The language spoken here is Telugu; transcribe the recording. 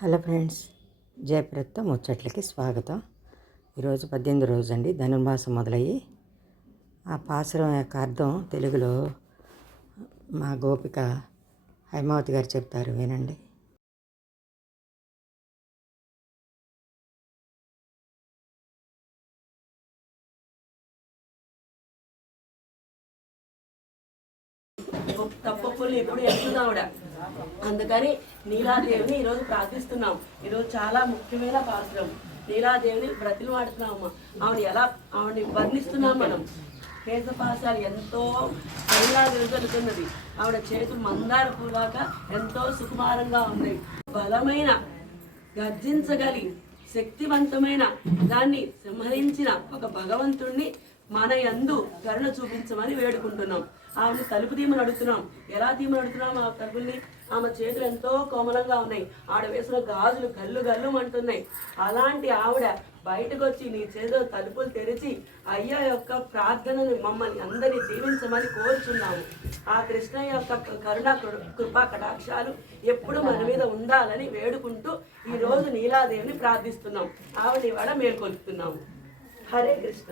హలో ఫ్రెండ్స్, జయప్రదతో ముచ్చట్లకి స్వాగతం. ఈరోజు 18 రోజు అండి, ధనుర్మాసం మొదలయ్యి. ఆ పాసురం యొక్క అర్థం తెలుగులో మా గోపిక హైమావతి గారు చెప్తారు, వినండి. తప్పప్పులు ఎప్పుడు ఎత్తుదావిడ. అందుకని నీలాదేవిని ఈరోజు ప్రార్థిస్తున్నాం. ఈరోజు చాలా ముఖ్యమైన పాత్రం. నీలాదేవిని బ్రతిలు వాడుతున్నాము. ఆవిడని వర్ణిస్తున్నాం మనం. కేశపాశాలు ఎంతో కైలా వెలుగలుతున్నది. ఆవిడ చేతులు మందార పూలాగా ఎంతో సుకుమారంగా ఉన్నాయి. బలమైన, గర్జించగలి, శక్తివంతమైన దాన్ని సంహరించిన ఒక భగవంతుణ్ణి మన యందు కరుణ చూపించమని వేడుకుంటున్నాం. ఆమెను తలుపు తీమని అడుగుతున్నాం. ఎలా తీమని అడుగుతున్నాం? ఆ తలుపుల్ని ఆమె చేతులు ఎంతో కోమలంగా ఉన్నాయి. ఆవిడ వేసిన గాజులు గల్లు గల్లు అంటున్నాయి. అలాంటి ఆవిడ బయటకు వచ్చి నీ చేతిలో తలుపులు తెరిచి అయ్యా యొక్క ప్రార్థనను మమ్మల్ని అందరినీ దీవించమని కోరుచున్నాము. ఆ కృష్ణయ్య యొక్క కరుణ కృపా కటాక్షాలు ఎప్పుడు మన మీద ఉండాలని వేడుకుంటూ ఈరోజు నీలాదేవిని ప్రార్థిస్తున్నాం. ఆవిడని ఇవాళ మేల్కొల్పుతున్నాము. హరే కృష్ణ.